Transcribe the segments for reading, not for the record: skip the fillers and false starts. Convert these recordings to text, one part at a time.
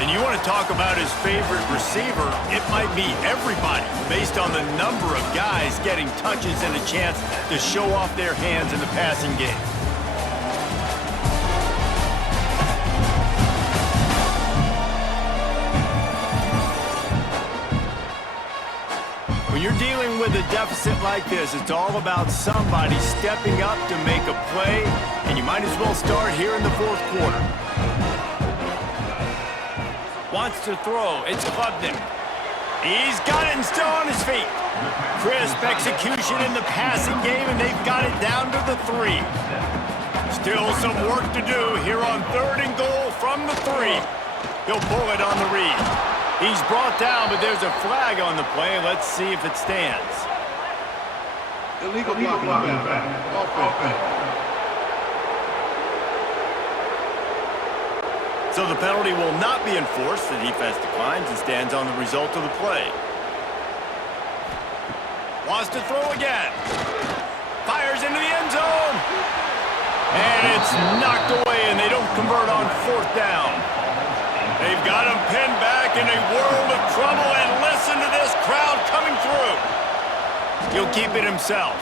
And you want to talk about his favorite receiver, it might be everybody based on the number of guys getting touches and a chance to show off their hands in the passing game. When you're dealing with a deficit like this, it's all about somebody stepping up to make a play, and you might as well start here in the fourth quarter. Wants to throw. It's Clemson. He's got it and still on his feet. Crisp execution in the passing game, and they've got it down to the 3. Still some work to do here on 3rd and goal from the 3. He'll pull it on the read. He's brought down, but there's a flag on the play. Let's see if it stands. Illegal blocking back. Offense. So the penalty will not be enforced. The defense declines and stands on the result of the play. Wants to throw again. Fires into the end zone. And it's knocked away, and they don't convert on 4th down. They've got him pinned back in a world of trouble, and listen to this crowd coming through. He'll keep it himself.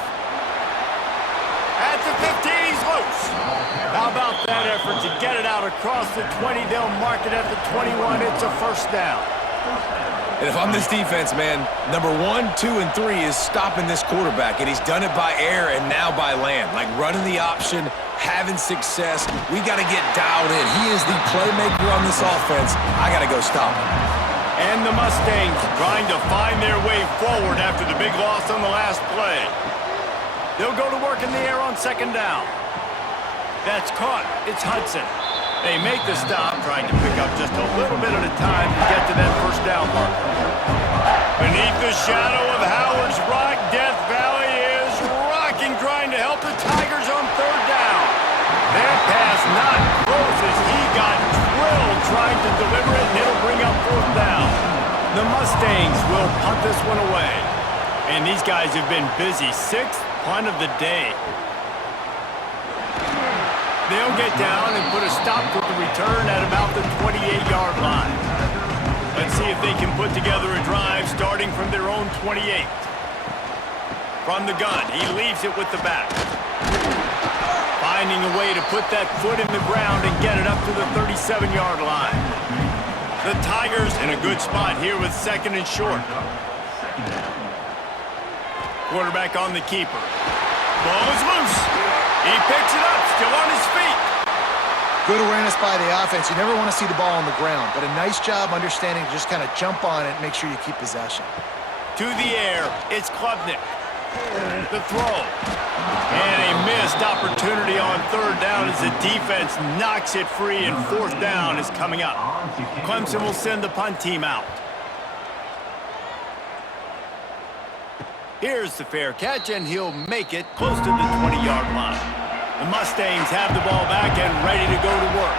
At the 50, he's loose. How about that effort to get it out across the 20? They'll mark it at the 21. It's a 1st down. And if I'm this defense, man, number 1, 2, and 3 is stopping this quarterback, and he's done it by air and now by land. Like running the option, having success. We got to get dialed in. He is the playmaker on this offense. I got to go stop him. And the Mustangs trying to find their way forward after the big loss on the last play. They'll go to work in the air on 2nd down. That's caught. It's Hudson. They make the stop, trying to pick up just a little bit at a time to get to that 1st down marker. Beneath the shadow of Howard's Rock, Death Valley is rocking, trying to help the Tigers on 3rd down. That pass not close as he got drilled trying to deliver it, and it'll bring up 4th down. The Mustangs will punt this one away. And these guys have been busy. 6th punt of the day. They'll get down and put a stop to the return at about the 28-yard line. Let's see if they can put together a drive starting from their own 28. From the gun, he leaves it with the back. Finding a way to put that foot in the ground and get it up to the 37-yard line. The Tigers in a good spot here with 2nd and short. Quarterback on the keeper. Ball is loose. He picks it up, still on his feet. Good awareness by the offense. You never want to see the ball on the ground, but a nice job understanding to just kind of jump on it and make sure you keep possession. To the air, it's Klubnik. The throw. And a missed opportunity on 3rd down as the defense knocks it free, and 4th down is coming up. Clemson will send the punt team out. Here's the fair catch, and he'll make it close to the 20-yard line. The Mustangs have the ball back and ready to go to work.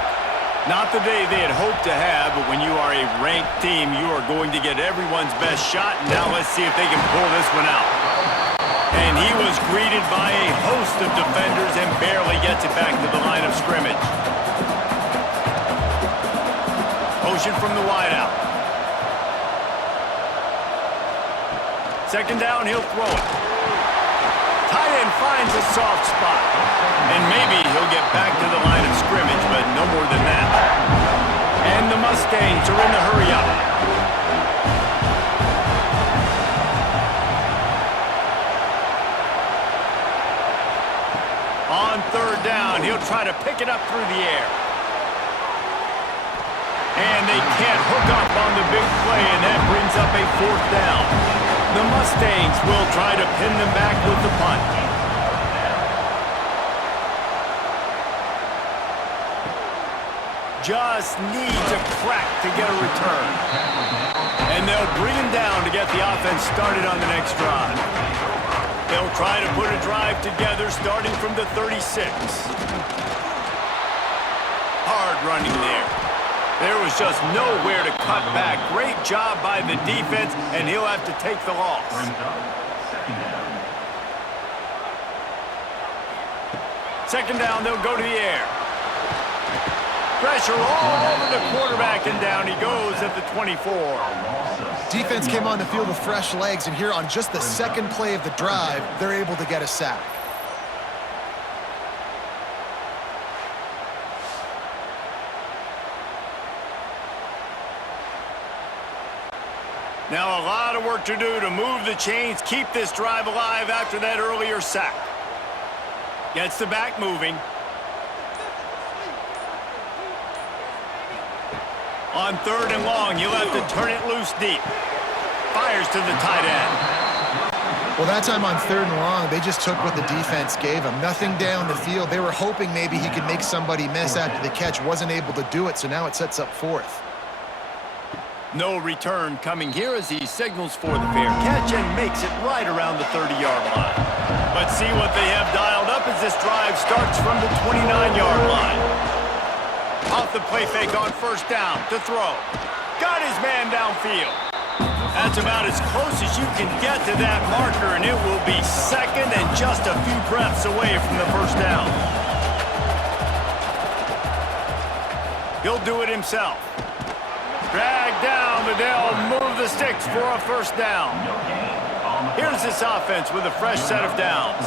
Not the day they had hoped to have, but when you are a ranked team, you are going to get everyone's best shot. Now let's see if they can pull this one out. And he was greeted by a host of defenders and barely gets it back to the line of scrimmage. Motion from the wideout. 2nd down, he'll throw it. Tight end finds a soft spot. And maybe he'll get back to the line of scrimmage, but no more than that. And the Mustangs are in the hurry-up. On 3rd down, he'll try to pick it up through the air. And they can't hook up on the big play, and that brings up a 4th down. The Mustangs will try to pin them back with the punt. Just needs a crack to get a return. And they'll bring him down to get the offense started on the next drive. They'll try to put a drive together starting from the 36. Hard running there. There was just nowhere to cut back. Great job by the defense, and he'll have to take the loss. Second down, they'll go to the air. Pressure all over the quarterback. quarterback, and down he goes at the 24. Defense came on the field with fresh legs, and here on just the second play of the drive, they're able to get a sack. Now a lot of work to do to move the chains, keep this drive alive after that earlier sack. Gets the back moving. On 3rd and long, he'll have to turn it loose deep. Fires to the tight end. Well, that time on 3rd and long, they just took what the defense gave him. Nothing down the field. They were hoping maybe he could make somebody miss after the catch. Wasn't able to do it, so now it sets up 4th. No return coming here as he signals for the fair catch and makes it right around the 30-yard line. But see what they have dialed up as this drive starts from the 29-yard line. Off the play fake on 1st down to throw. Got his man downfield. That's about as close as you can get to that marker, and it will be 2nd and just a few breaths away from the 1st down. He'll do it himself. Drag down, but they'll move the sticks for a 1st down. Here's this offense with a fresh set of downs.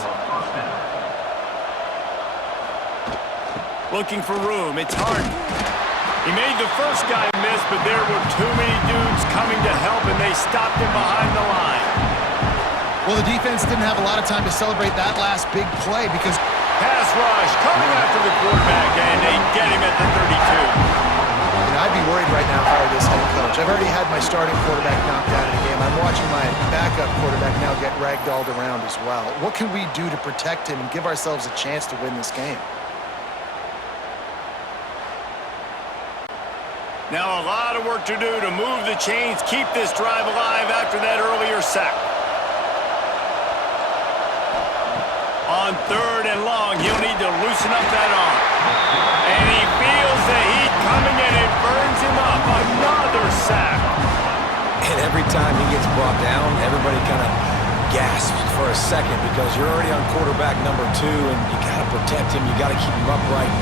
Looking for room, it's Harden. He made the first guy miss, but there were too many dudes coming to help, and they stopped him behind the line. Well, the defense didn't have a lot of time to celebrate that last big play because pass rush coming after the quarterback, and they get him at the 32. I'd be worried right now if I were this head coach. I've already had my starting quarterback knocked out of the game. I'm watching my backup quarterback now get ragdolled around as well. What can we do to protect him and give ourselves a chance to win this game? Now a lot of work to do to move the chains, keep this drive alive after that earlier sack. On 3rd and long, he'll need to loosen up that arm. And he feels the heat coming, and it burns him up. Another sack. And every time he gets brought down, everybody kind of gasps for a second because you're already on quarterback number 2, and you got to protect him. You got to keep him upright.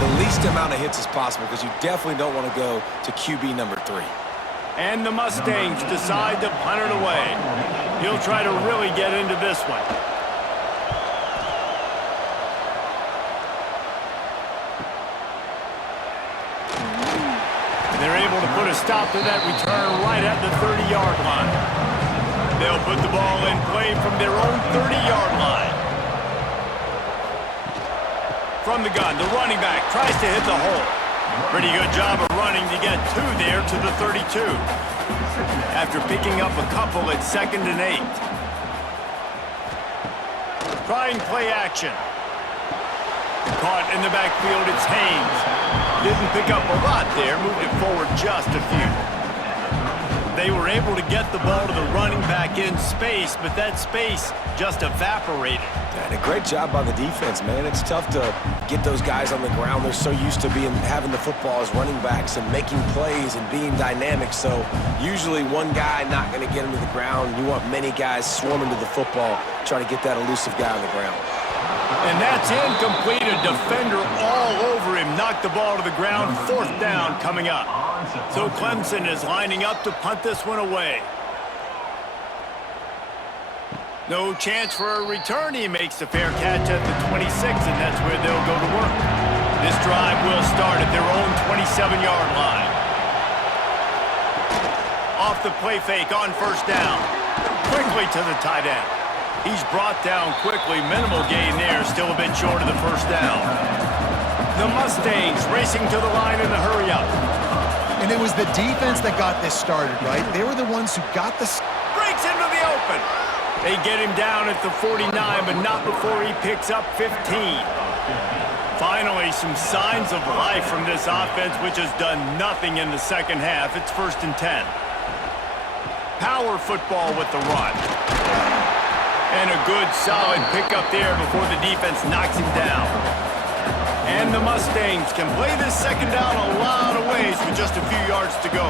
The least amount of hits as possible because you definitely don't want to go to QB number 3. And the Mustangs decide to punt it away. He'll try to really get into this one. They're able to put a stop to that return right at the 30-yard line. They'll put the ball in play from their own 30-yard line. From the gun, the running back tries to hit the hole. Pretty good job of running to get 2 there to the 32. After picking up a couple at 2nd and 8. Trying play action. Caught in the backfield, it's Haynes. Didn't pick up a lot there, moved it forward just a few. They were able to get the ball to the running back in space, but that space just evaporated. And a great job by the defense, man. It's tough to get those guys on the ground. They're so used to having the football as running backs and making plays and being dynamic. So usually one guy not going to get him to the ground. You want many guys swarming to the football, trying to get that elusive guy on the ground. And that's incomplete. A defender all over him. Knocked the ball to the ground. 4th down coming up. So Clemson is lining up to punt this one away. No chance for a return. He makes the fair catch at the 26, and that's where they'll go to work. This drive will start at their own 27-yard line. Off the play fake on 1st down. Quickly to the tight end. He's brought down quickly. Minimal gain there. Still a bit short of the 1st down. The Mustangs racing to the line in the hurry up. And it was the defense that got this started, right? They were the ones who got this. Breaks into the open. They get him down at the 49, but not before he picks up 15. Finally, some signs of life from this offense, which has done nothing in the 2nd half. It's 1st and 10. Power football with the run. And a good, solid pickup there before the defense knocks him down. And the Mustangs can play this 2nd down a lot of ways with just a few yards to go.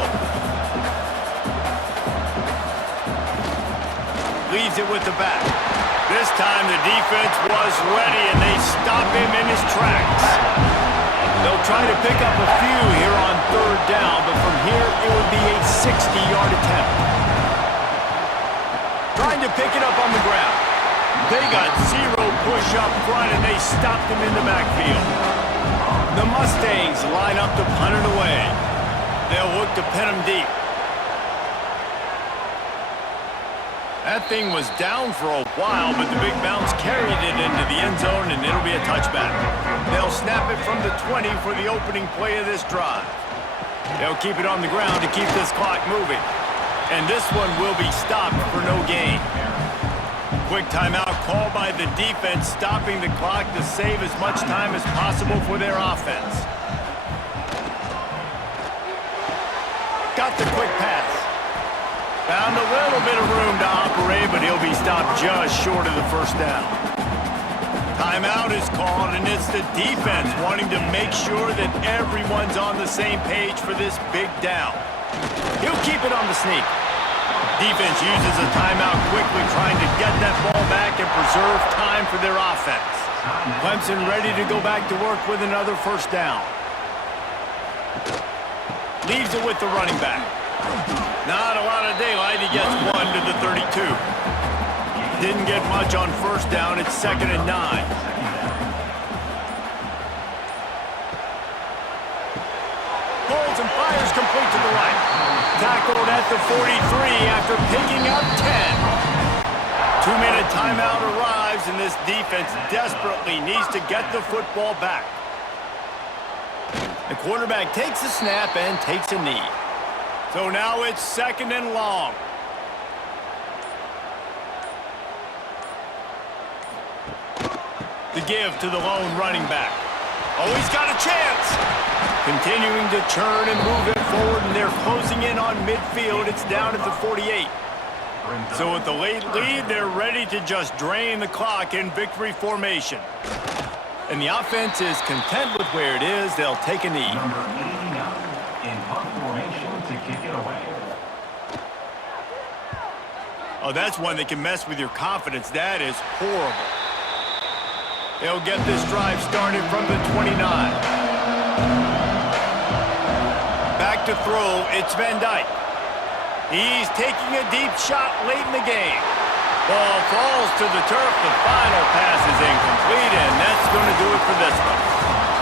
Leaves it with the back. This time the defense was ready, and they stop him in his tracks. They'll try to pick up a few here on 3rd down, but 60-yard attempt. Trying to pick it up on the ground. They got zero push up front, and they stopped him in the backfield. The Mustangs line up to punt it away. They'll look to pin him deep. That thing was down for a while, but the big bounce carried it into the end zone, and it'll be a touchback. They'll snap it from the 20 for the opening play of this drive. They'll keep it on the ground to keep this clock moving. And this one will be stopped for no gain. Quick timeout called by the defense, stopping the clock to save as much time as possible for their offense. Got the quick pass. Found a little bit of room to operate, but he'll be stopped just short of the first down. Timeout is called, and it's the defense wanting to make sure that everyone's on the same page for this big down. He'll keep it on the sneak. Defense uses a timeout quickly, trying to get that ball back and preserve time for their offense. Clemson ready to go back to work with another first down. Leaves it with the running back. Not a lot of daylight. He gets one to the 32. Didn't get much on first down. It's 2nd and 9. Pulls and fires complete to the right. Tackled at the 43 after picking up 10. 2-minute timeout arrives, and this defense desperately needs to get the football back. The quarterback takes a snap and takes a knee. So now it's 2nd and long. The give to the lone running back. Oh, he's got a chance. Continuing to churn and move it forward, and they're closing in on midfield. It's down at the 48. So with the late lead, they're ready to just drain the clock in victory formation. And the offense is content with where it is. They'll take a knee. Number 89 in punt formation to kick it away. Oh, that's one that can mess with your confidence. That is horrible. They'll get this drive started from the 29. Back to throw, it's Van Dyke. He's taking a deep shot late in the game. Ball falls to the turf. The final pass is incomplete, and that's going to do it for this one.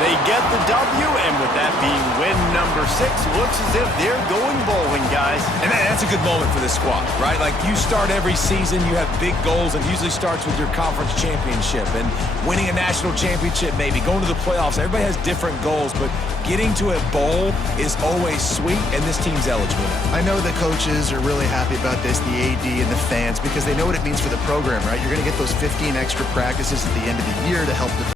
They get the W, and with that being win number 6, looks as if they're going bowling, guys. And that's a good moment for this squad, right? Like, you start every season, you have big goals, and usually starts with your conference championship and winning a national championship, maybe going to the playoffs. Everybody has different goals, but getting to a bowl is always sweet, and this team's eligible. I know the coaches are really happy about this, the AD and the fans, because they know what it means for the program, right? You're going to get those 15 extra practices at the end of the year to help develop